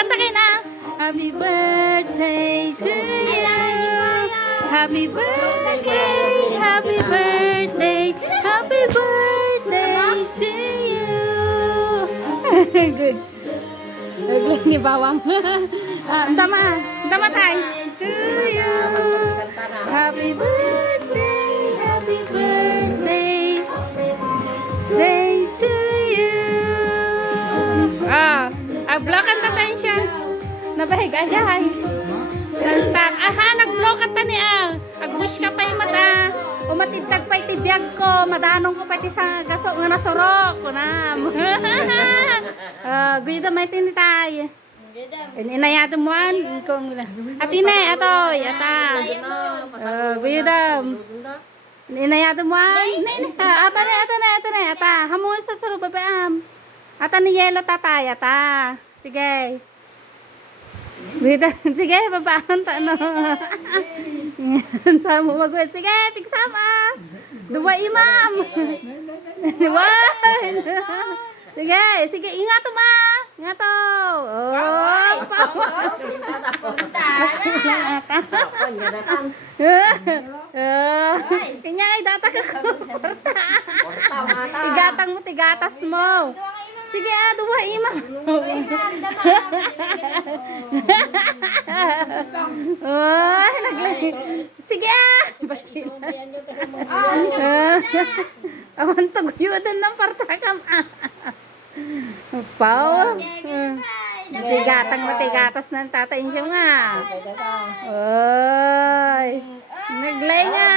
kanta kayo na. Happy birthday to you. Happy birthday, happy birthday, happy birthday to you. Good. Good ni bawang. Tama tayo. To you. Happy birthday, happy birthday, day to you. Block ang tatain siya. Nabahiga siya, hay. Stop. Nag-block ka tani, Ag-wish ka pa yung mata. Umatitag pa iti biyag ko. Madanong ko pa iti sa gaso nga nasurok. Kunam. Guyo damay tinitay. Inayado mo an. Atine, atoy. Ata. Guyo dam. Inayado mo an. Ata na. Ata. Hamuin sa suro babaam. Ata ni yelo tatay. Ata. Sige. Sige, babaan ta no. Samo magwet. Sige, pigsama. Dua imam. One. Sige, ingat to ma. Ingat to. Kanya ay data ka korta. Tigatang mo, tigatas mo. Sige, dua imam. Naglay. Sige, basila. Awan to guyudan ng partakam. Pau. Matigatas ng tatain siya nga. Oy. Naglay nga.